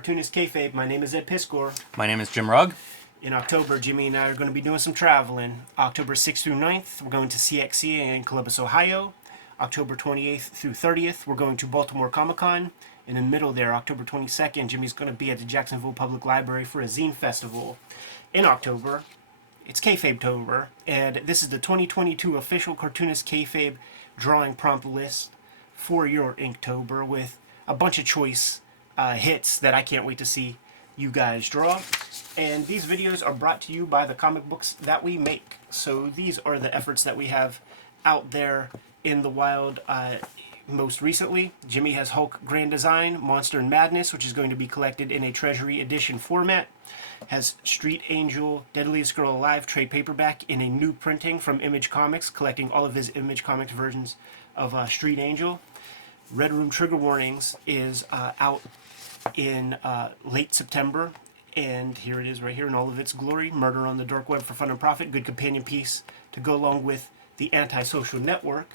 Cartoonist Kayfabe. My name is Ed Piscor. My name is Jim Rugg. In October, Jimmy and I are going to be doing some traveling. October 6th through 9th, we're going to CXC in Columbus, Ohio. October 28th through 30th, we're going to Baltimore Comic-Con. In the middle there, October 22nd, Jimmy's going to be at the Jacksonville Public Library for a zine festival. In October, it's Kayfabe-tober, and this is the 2022 official Cartoonist Kayfabe drawing prompt list for your Inktober with a bunch of choice hits that I can't wait to see you guys draw. And these videos are brought to you by the comic books that we make. So these are the efforts that we have out there in the wild. Most recently, Jimmy has Hulk Grand Design, Monster and Madness, which is going to be collected in a Treasury Edition format. Has Street Angel, Deadliest Girl Alive trade paperback in a new printing from Image Comics, collecting all of his Image Comics versions of Street Angel. Red Room Trigger Warnings is out in late September, and here it is right here in all of its glory. Murder on the Dark Web for Fun and Profit, good companion piece to go along with the Antisocial Network.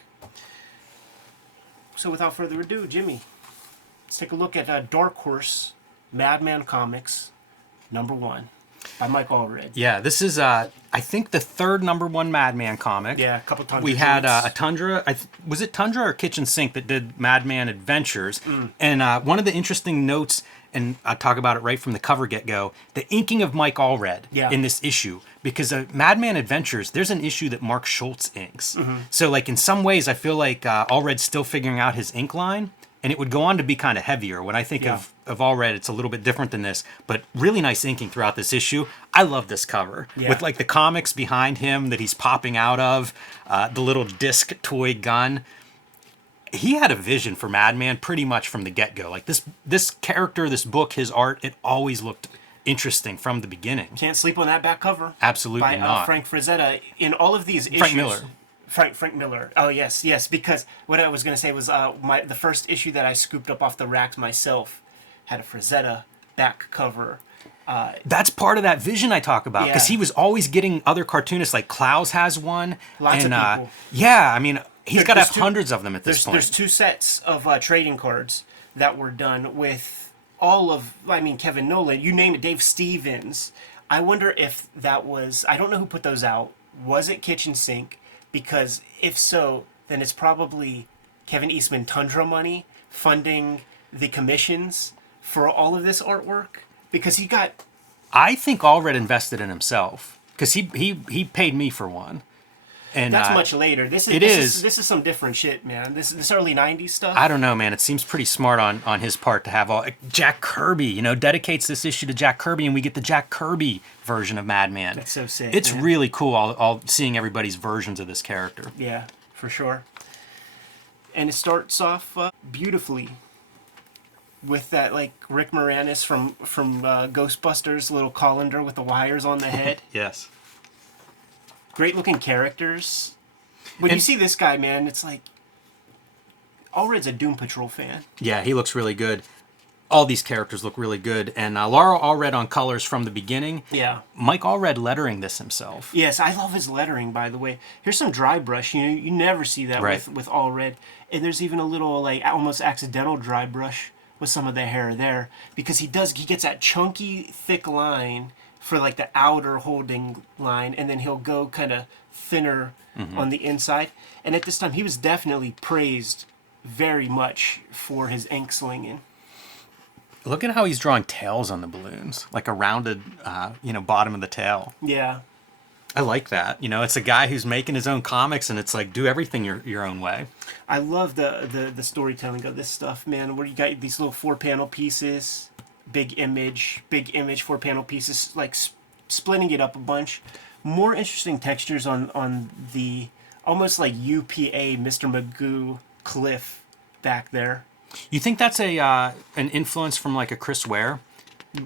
So without further ado, Jimmy, let's take a look at Dark Horse MADMAN Comics #1 by Mike Allred. Yeah, this is, I think, the third #1 MADMAN comic. Yeah, a couple Tundra. We had a Tundra, was it Tundra or Kitchen Sink that did MADMAN Adventures? And one of the interesting notes, and I'll talk about it right from the cover get-go, the inking of Mike Allred in this issue. Because MADMAN Adventures, there's an issue that Mark Schultz inks. So, like, in some ways, I feel like Allred's still figuring out his ink line. And it would go on to be kind of heavier. When I think of Allred, it's a little bit different than this. But really nice inking throughout this issue. I love this cover. With, like, the comics behind him that he's popping out of. The little disc toy gun. He had a vision for MADMAN pretty much from the get-go. Like, this character, this book, his art, it always looked interesting from the beginning. Can't sleep on that back cover. Absolutely not. By Frank Frazetta. In all of these issues... Frank Miller. Frank Miller. Oh, yes, because what I was going to say was the first issue that I scooped up off the racks myself had a Frazetta back cover. That's part of that vision I talk about, because he was always getting other cartoonists, like Klaus has one. Lots of people. Yeah, I mean, he's got to have hundreds of them at this point. There's 2 sets of trading cards that were done with all of, Kevin Nolan, you name it, Dave Stevens. I wonder if that was, I don't know who put those out. Was it Kitchen Sink? Because if so, then it's probably Kevin Eastman Tundra money funding the commissions for all of this artwork. Because he got... I think Allred invested in himself. Because he paid me for one. And that's much later. This is some different shit, man. This early 90s stuff. I don't know, man. It seems pretty smart on his part to have all... Jack Kirby, dedicates this issue to Jack Kirby, and we get the Jack Kirby version of MADMAN. That's so sick. It's really cool, all seeing everybody's versions of this character. Yeah, for sure. And it starts off beautifully with that, like, Rick Moranis from Ghostbusters, little colander with the wires on the head. Yes. Great looking characters. When you see this guy, man, it's like Allred's a Doom Patrol fan. Yeah, he looks really good. All these characters look really good. And Laura Allred on colors from the beginning. Yeah. Mike Allred lettering this himself. Yes, I love his lettering, by the way. Here's some dry brush. You never see that with Allred. And there's even a little, like, almost accidental dry brush with some of the hair there. Because he gets that chunky, thick line for, like, the outer holding line, and then he'll go kind of thinner on the inside. And at this time, he was definitely praised very much for his ink slinging. Look at how he's drawing tails on the balloons, like a rounded, bottom of the tail. Yeah. I like that. It's a guy who's making his own comics, and it's like, do everything your own way. I love the storytelling of this stuff, man, where you got these little 4-panel pieces, big image 4-panel pieces, like splitting it up a bunch. More interesting textures on the almost like UPA Mr. Magoo cliff back there. You think that's an influence from like a Chris Ware?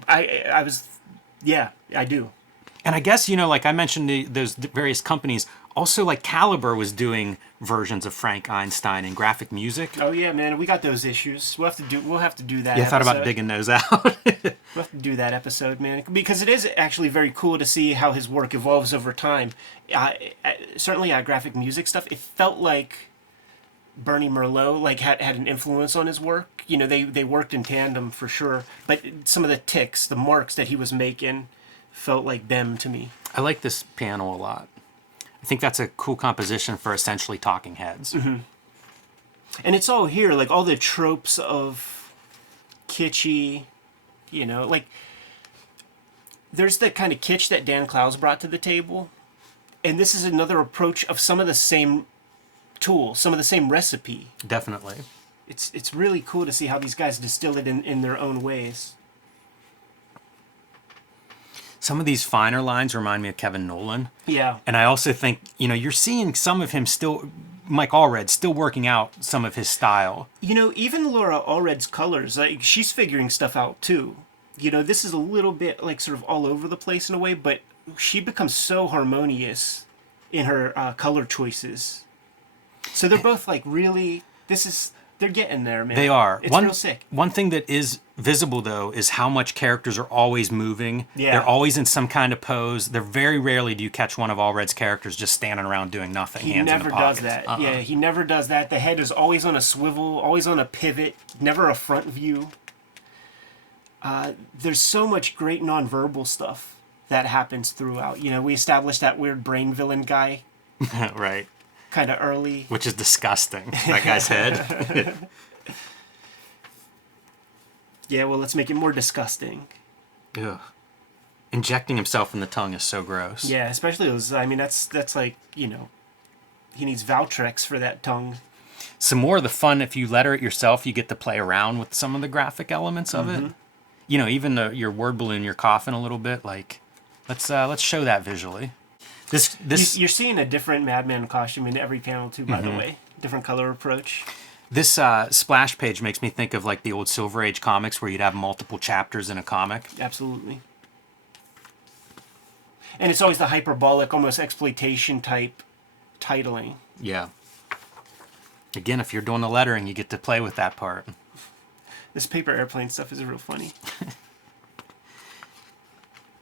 I do. And I guess, like I mentioned those various companies, also like Caliber was doing versions of Frank Einstein in graphic music. Oh yeah, man, we got those issues. We'll have to do that. Yeah, I thought about digging those out. We'll have to do that episode, man, because it is actually very cool to see how his work evolves over time. Certainly, graphic music stuff. It felt like Bernie Merlot like had an influence on his work. You know, they worked in tandem for sure. But some of the ticks, the marks that he was making, felt like them to me. I like this panel a lot. I think that's a cool composition for essentially talking heads. Mm-hmm. And it's all here, like all the tropes of kitschy, you know, like there's the kind of kitsch that Dan Clowes brought to the table. And this is another approach of some of the same tools, some of the same recipe. Definitely. It's really cool to see how these guys distill it in their own ways. Some of these finer lines remind me of Kevin Nolan. Yeah. And I also think, you know, you're seeing some of him still, Mike Allred, still working out some of his style. You know, even Laura Allred's colors, like, she's figuring stuff out too. You know, this is a little bit like sort of all over the place in a way, but she becomes so harmonious in her color choices. So they're both like really, they're getting there, man. They are. It's real sick. One thing that is visible, though, is how much characters are always moving. Yeah. They're always in some kind of pose. They're very rarely do you catch one of Allred's characters just standing around doing nothing. He hands never in the does pockets. that. Yeah, he never does that. The head is always on a swivel, always on a pivot, never a front view. There's so much great nonverbal stuff that happens throughout. You know, we established that weird brain villain guy Right. kind of early. Which is disgusting. That guy's head. Yeah, well, let's make it more disgusting. Ugh. Injecting himself in the tongue is so gross. Yeah, especially those. I mean, that's like, you know, he needs Valtrex for that tongue. Some more of the fun, if you letter it yourself, you get to play around with some of the graphic elements of it. You know, even your word balloon, you're coughing a little bit. Like, let's show that visually. This You're seeing a different Madman costume in every panel too, by the way. Different color approach. This splash page makes me think of like the old Silver Age comics where you'd have multiple chapters in a comic. Absolutely. And it's always the hyperbolic, almost exploitation type titling. Yeah. Again, if you're doing the lettering, you get to play with that part. This paper airplane stuff is real funny.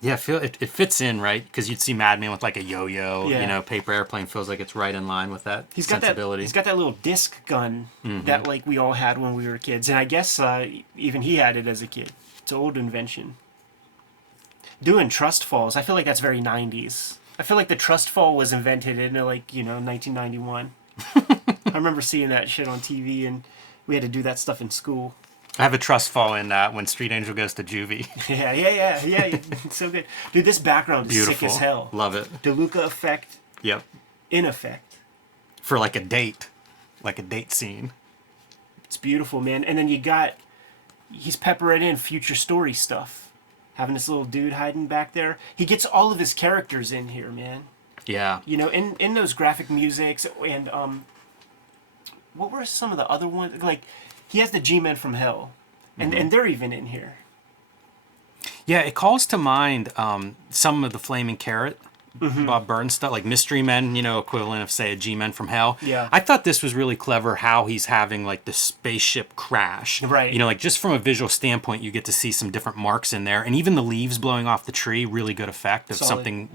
Yeah, it fits in, right? Because you'd see Madman with like a yo-yo. Yeah. You know, paper airplane feels like it's right in line with that sensibility. He's got that little disc gun that like we all had when we were kids, and I guess even he had it as a kid. It's an old invention. Doing trust falls, I feel like that's very 90s. I feel like the trust fall was invented in like 1991. I remember seeing that shit on TV, and we had to do that stuff in school. I have a trust fall in when Street Angel goes to juvie. Yeah. It's so good. Dude, this background is Beautiful. sick as hell. Love it. DeLuca effect Yep. in effect. For like a date scene. It's beautiful, man. And then he's peppering in future story stuff. Having this little dude hiding back there. He gets all of his characters in here, man. Yeah. You know, in those graphic musics and what were some of the other ones? Like, he has the G-Men from Hell, and they're even in here. Yeah, it calls to mind some of the Flaming Carrot, Bob Burns stuff, like Mystery Men, equivalent of, say, a G-Men from Hell. Yeah. I thought this was really clever how he's having, like, the spaceship crash. Right. Like, just from a visual standpoint, you get to see some different marks in there. And even the leaves blowing off the tree, really good effect of Solid. something,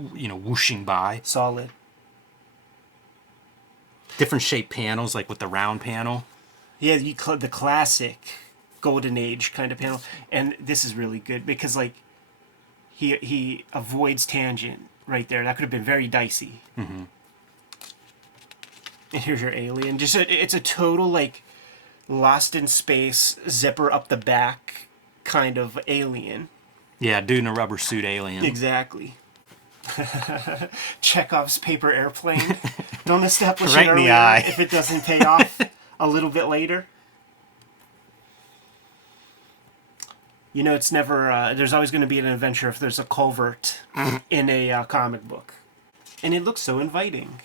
whooshing by. Solid. Different shaped panels, like with the round panel. Yeah, the classic Golden Age kind of panel. And this is really good because, like, he avoids tangent right there. That could have been very dicey. And here's your alien. It's a total, like, Lost in Space, zipper up the back kind of alien. Yeah, dude in a rubber suit alien. Exactly. Chekhov's paper airplane. Don't establish Right it in the earlier eye. if it doesn't pay off a little bit later. It's never... there's always going to be an adventure if there's a culvert in a comic book. And it looks so inviting.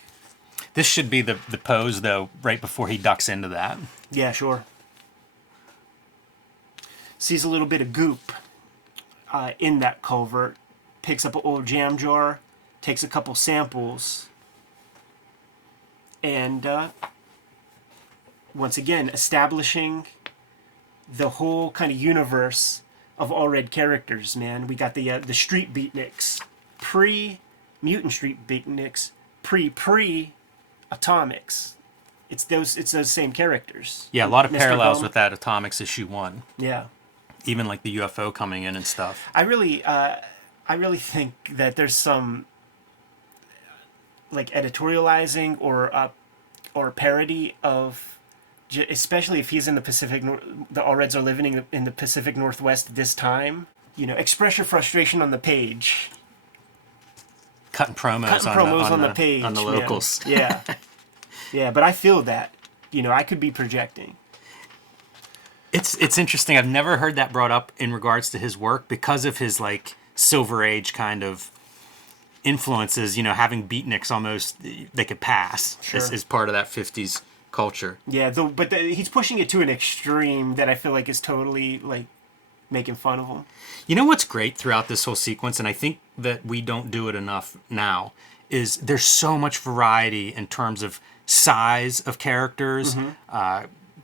This should be the pose, though, right before he ducks into that. Yeah, sure. Sees a little bit of goop in that culvert. Picks up an old jam jar. Takes a couple samples. And once again, establishing the whole kind of universe of Allred characters, man. We got the Street Beatniks. Pre-Mutant Street Beatniks. Pre-Atomics. it's those same characters. Yeah, a lot of Mr. parallels Bone. with that Atomics issue 1. Yeah. Even like the UFO coming in and stuff. I really think that there's some like editorializing or parody of, especially if he's in the Pacific. The Allreds are living in the Pacific Northwest at this time. You know, express your frustration on the page. Cutting promos on the page on the man. locals. Yeah, yeah. But I feel that. You know, I could be projecting. It's interesting. I've never heard that brought up in regards to his work because of his like Silver Age kind of influences. You know, having beatniks almost they could pass as part of that 50s culture. Yeah, but he's pushing it to an extreme that I feel like is totally like making fun of him. You know what's great throughout this whole sequence, and I think that we don't do it enough now, is there's so much variety in terms of size of characters,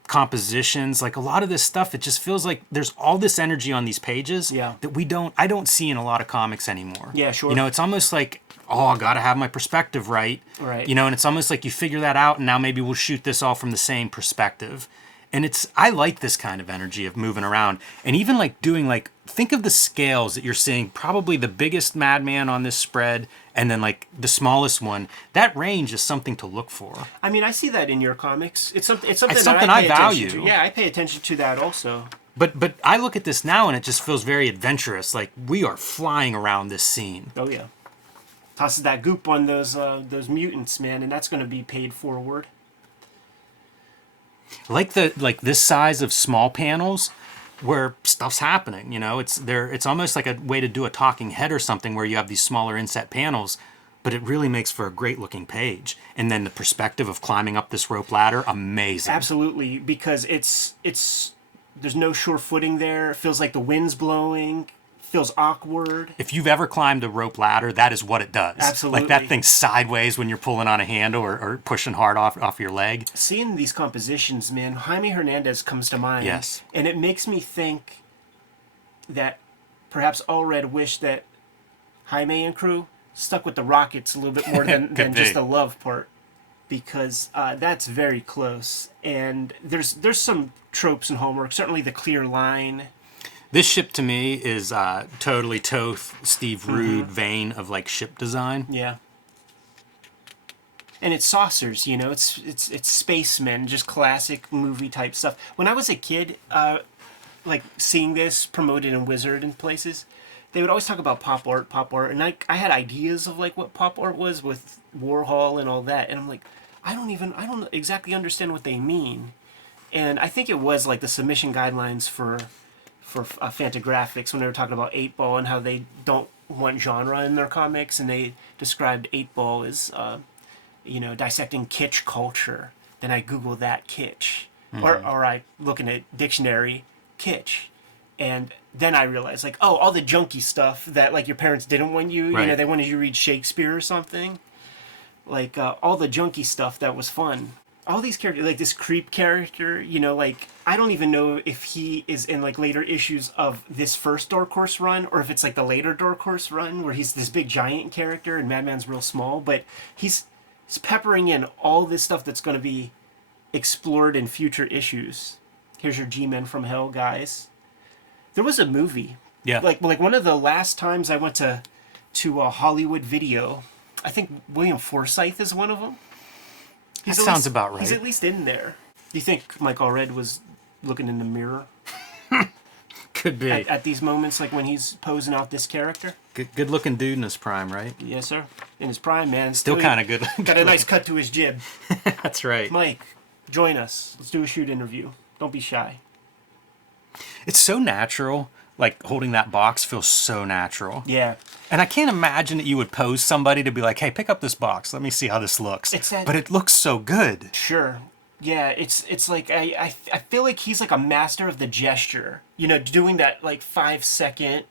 compositions. Like a lot of this stuff, it just feels like there's all this energy on these pages that I don't see in a lot of comics anymore. Yeah, sure. You know, it's almost like, oh, I gotta have my perspective right. Right. You know, and it's almost like you figure that out and now maybe we'll shoot this all from the same perspective. And I like this kind of energy of moving around. And even like doing like, think of the scales that you're seeing, probably the biggest Madman on this spread and then like the smallest one. That range is something to look for. I mean, I see that in your comics. It's something something that I I value. To. Yeah, I pay attention to that also. But I look at this now and it just feels very adventurous. Like we are flying around this scene. Oh yeah. Tosses that goop on those mutants, man, and that's going to be paid forward. Like this size of small panels where stuff's happening, you know, it's almost like a way to do a talking head or something where you have these smaller inset panels, but it really makes for a great looking page. And then the perspective of climbing up this rope ladder, amazing. Absolutely, because it's there's no sure footing there. It feels like the wind's blowing. Feels awkward. If you've ever climbed a rope ladder, that is what it does. Absolutely. Like that thing sideways when you're pulling on a handle or pushing hard off your leg. Seeing these compositions, man, Jaime Hernandez comes to mind. Yes. And it makes me think that perhaps Allred wished that Jaime and crew stuck with the Rockets a little bit more than just the love part. Because that's very close. And there's some tropes and homework. Certainly the clear line. This ship to me is totally Toth, Steve Rude vein of like ship design. Yeah. And it's saucers, you know, it's spacemen, just classic movie type stuff. When I was a kid, like seeing this promoted in Wizard and places, they would always talk about pop art, and I had ideas of like what pop art was with Warhol and all that, and I'm like, I don't exactly understand what they mean. And I think it was like the submission guidelines for Fantagraphics when they were talking about 8-Ball and how they don't want genre in their comics, and they described 8-Ball as dissecting kitsch culture. Then I Google that kitsch, or I look in a dictionary kitsch, and then I realized like, oh, all the junky stuff that like your parents didn't want you, right. They wanted you to read Shakespeare or something, like all the junky stuff that was fun. All these characters, like this creep character, like I don't even know if he is in like later issues of this first Dark Horse run or if it's like the later Dark Horse run where he's this big giant character and Madman's real small, but he's peppering in all this stuff that's going to be explored in future issues. Here's your G-Men from Hell, guys. There was a movie. Yeah. Like one of the last times I went to a Hollywood Video, I think William Forsythe is one of them. That sounds about right. He's at least in there. Do you think Mike Allred was looking in the mirror? Could be. At these moments, like when he's posing out this character? Good looking dude in his prime, right? Yes, sir. In his prime, man. Still kind of good. Got a nice cut to his jib. That's right. Mike, join us. Let's do a shoot interview. Don't be shy. It's so natural. Like holding that box feels so natural. Yeah. And I can't imagine that you would pose somebody to be like, hey, pick up this box. Let me see how this looks. But it looks so good. Sure. Yeah, it's like I feel like he's like a master of the gesture. Doing that like 5-second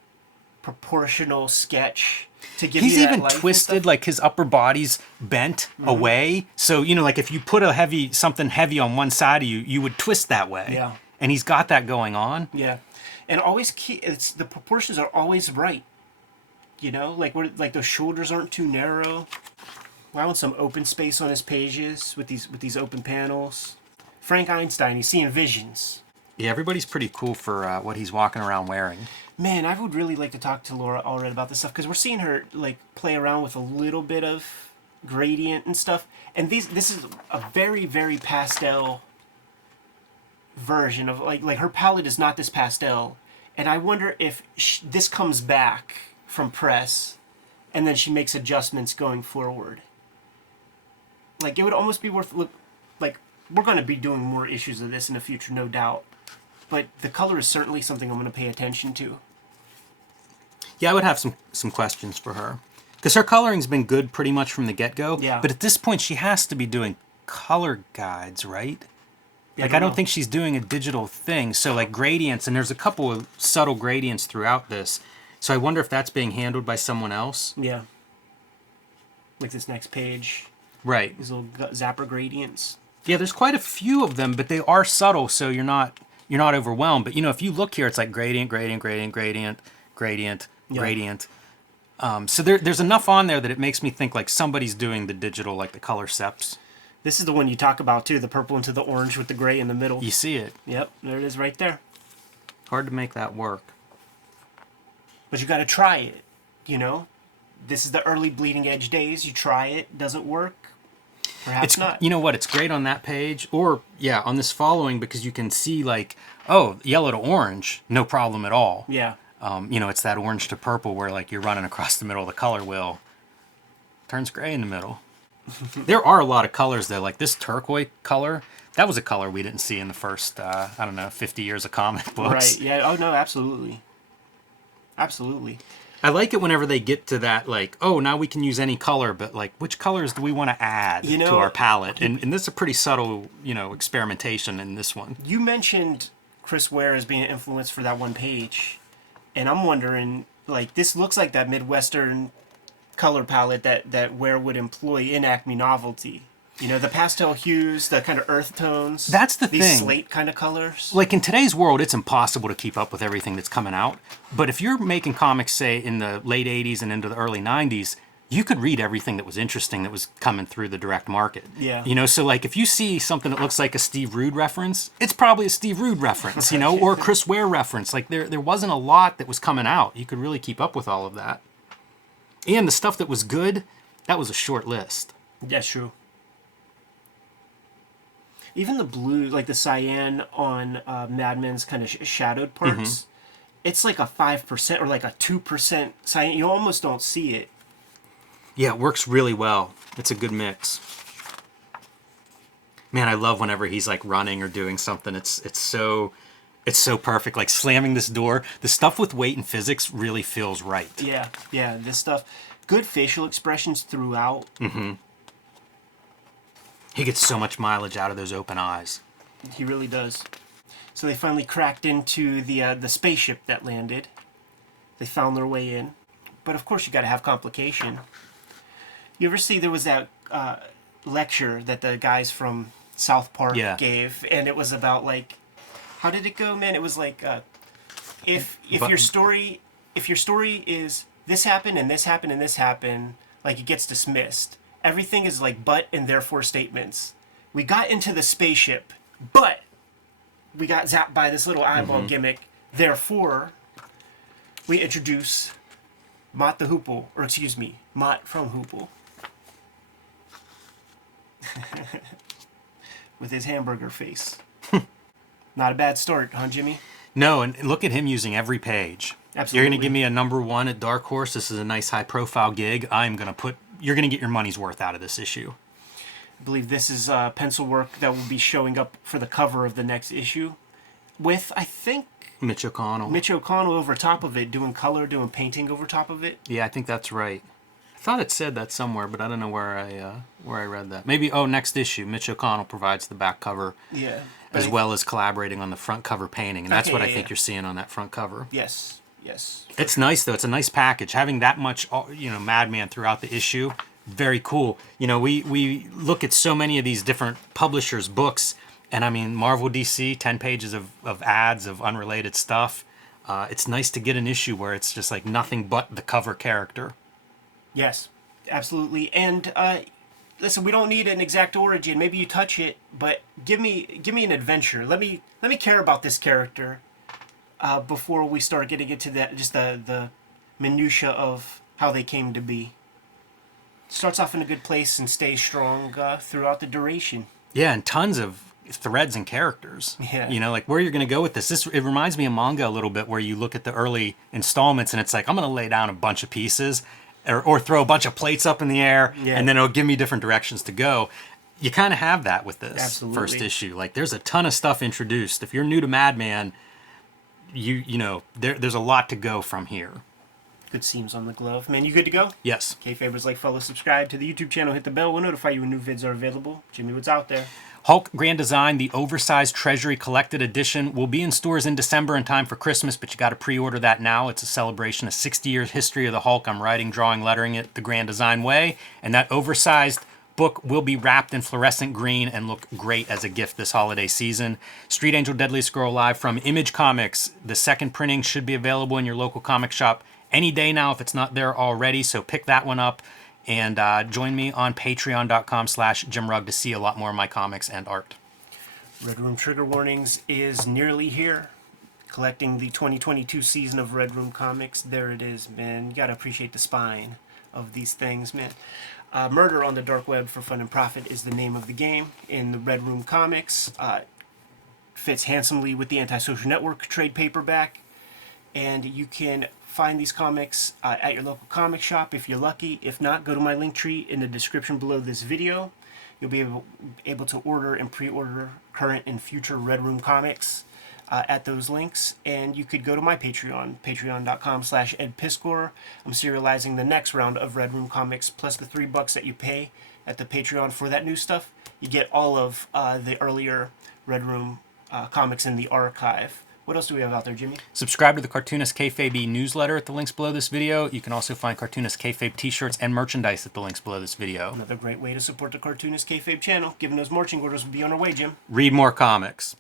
proportional sketch to give he's you that even life twisted, like his upper body's bent away. So, like if you put something heavy on one side of you, you would twist that way. Yeah. And he's got that going on. Yeah. And always the proportions are always right. Like those shoulders aren't too narrow. Allowing some open space on his pages with these open panels. Frank Einstein, he's seeing visions. Yeah, everybody's pretty cool for what he's walking around wearing. Man, I would really like to talk to Laura Allred about this stuff, because we're seeing her like play around with a little bit of gradient and stuff. And this is a very, very pastel version of like her palette is not this pastel. And I wonder if this comes back from press, and then she makes adjustments going forward. Like, it would almost be worth like, we're going to be doing more issues of this in the future, no doubt. But the color is certainly something I'm going to pay attention to. Yeah, I would have some questions for her. Because her coloring's been good pretty much from the get-go. Yeah. But at this point, she has to be doing color guides, right? Yeah, Like, I don't think she's doing a digital thing. So, like, gradients, and there's a couple of subtle gradients throughout this. So I wonder if that's being handled by someone else. Yeah. Like this next page. Right. These little zapper gradients. Yeah, there's quite a few of them, but they are subtle, so you're not overwhelmed. But, you know, if you look here, it's like gradient, gradient, gradient, gradient, gradient, Yeah. gradient. So there's enough on there that it makes me think like somebody's doing the digital, like the color seps. This is the one you talk about, too. The purple into the orange with the gray in the middle. You see it. Yep, there it is right there. Hard to make that work. But you got to try it, you know? This is the early bleeding edge days. You try it, doesn't work. Perhaps It's not. You know what? It's great on that page, or yeah, on this following, because you can see like, oh, yellow to orange, no problem at all. Yeah. You know, it's that orange to purple where like you're running across the middle of the color wheel. Turns gray in the middle. There are a lot of colors though, like this turquoise color. That was a color we didn't see in the first, 50 years of comic books. Right, yeah. Oh, no, absolutely. Absolutely. I like it whenever they get to that, like, oh, now we can use any color, but like, which colors do we want to add to our palette? And this is a pretty subtle, experimentation in this one. You mentioned Chris Ware as being an influence for that one page, and I'm wondering, like, this looks like that Midwestern color palette that Ware would employ in Acme Novelty. You know, the pastel hues, the kind of earth tones. That's the thing. These slate kind of colors. Like, in today's world, it's impossible to keep up with everything that's coming out. But if you're making comics, say, in the late 80s and into the early 90s, you could read everything that was interesting that was coming through the direct market. Yeah. You know, so, like, if you see something that looks like a Steve Rude reference, it's probably a Steve Rude reference, or a Chris Ware reference. Like, there wasn't a lot that was coming out. You could really keep up with all of that. And the stuff that was good, that was a short list. That's true. Even the blue, like the cyan on MADMAN's kind of shadowed parts, it's like a 5% or like a 2% cyan. You almost don't see it. Yeah, it works really well. It's a good mix. Man, I love whenever he's like running or doing something. It's so perfect. Like slamming this door. The stuff with weight and physics really feels right. Yeah, this stuff. Good facial expressions throughout. Mm-hmm. He gets so much mileage out of those open eyes. He really does. So they finally cracked into the spaceship that landed. They found their way in. But of course you got to have complication. You ever see there was that lecture that the guys from South Park gave, and it was about like, how did it go, man? It was like, if your story is this happened and this happened and this happened, like it gets dismissed. Everything is like but and therefore statements. We got into the spaceship, but we got zapped by this little eyeball gimmick. Therefore, we introduce Mott the Hoople, or excuse me, Mott from Hoople. With his hamburger face. Not a bad start, huh, Jimmy? No, and look at him using every page. Absolutely. You're going to give me a #1 at Dark Horse. This is a nice high-profile gig. You're going to get your money's worth out of this issue. I believe this is pencil work that will be showing up for the cover of the next issue with, I think, Mitch O'Connell. Mitch O'Connell over top of it, doing color, doing painting over top of it. Yeah, I think that's right. I thought it said that somewhere, but I don't know where I read that. Maybe, next issue, Mitch O'Connell provides the back cover. Yeah. As well as collaborating on the front cover painting. And that's what I think you're seeing on that front cover. Yes. It's nice, though. It's a nice package. Having that much, Madman throughout the issue, very cool. We look at so many of these different publishers' books, and I mean, Marvel DC, 10 pages of ads of unrelated stuff. It's nice to get an issue where it's just like nothing but the cover character. Yes, absolutely. And listen, we don't need an exact origin. Maybe you touch it, but give me an adventure. Let me care about this character before we start getting into that, just the minutia of how they came to be. Starts off in a good place and stays strong throughout the duration. Yeah, and tons of threads and characters. Yeah. You know, like where you're going to go with this. It reminds me of manga a little bit, where you look at the early installments and it's like, I'm going to lay down a bunch of pieces or throw a bunch of plates up in the air, and then it'll give me different directions to go. You kind of have that with this first issue. Like, there's a ton of stuff introduced. If you're new to Madman, you know, there's a lot to go from here. Good seams on the glove. Man, you good to go? Yes. Kayfabers, like, follow, subscribe to the YouTube channel, hit the bell. We'll notify you when new vids are available. Jimmy, what's out there? Hulk Grand Design, the oversized Treasury Collected Edition, will be in stores in December in time for Christmas, but you got to pre-order that now. It's a celebration of 60 years history of the Hulk. I'm writing, drawing, lettering it the Grand Design way, and that oversized book will be wrapped in fluorescent green and look great as a gift this holiday season. Street Angel Deadliest Girl Live from Image Comics. The second printing should be available in your local comic shop any day now if it's not there already, so pick that one up. And join me on patreon.com/JimRugg to see a lot more of my comics and art. Red Room Trigger Warnings is nearly here. Collecting the 2022 season of Red Room Comics. There it is, man. You gotta appreciate the spine of these things, man. Murder on the Dark Web for Fun and Profit is the name of the game in the Red Room Comics. Fits handsomely with the Antisocial Network trade paperback. And you can find these comics at your local comic shop if you're lucky. If not, go to my link tree in the description below this video. You'll be able to order and pre-order current and future Red Room comics at those links. And you could go to my Patreon, patreon.com/EdPiskor. I'm serializing the next round of Red Room comics, plus the $3 that you pay at the Patreon for that new stuff. You get all of the earlier Red Room comics in the archive. What else do we have out there, Jimmy? Subscribe to the Cartoonist Kayfabe newsletter at the links below this video. You can also find Cartoonist Kayfabe t-shirts and merchandise at the links below this video. Another great way to support the Cartoonist Kayfabe channel. Given those marching orders will be on our way, Jim. Read more comics.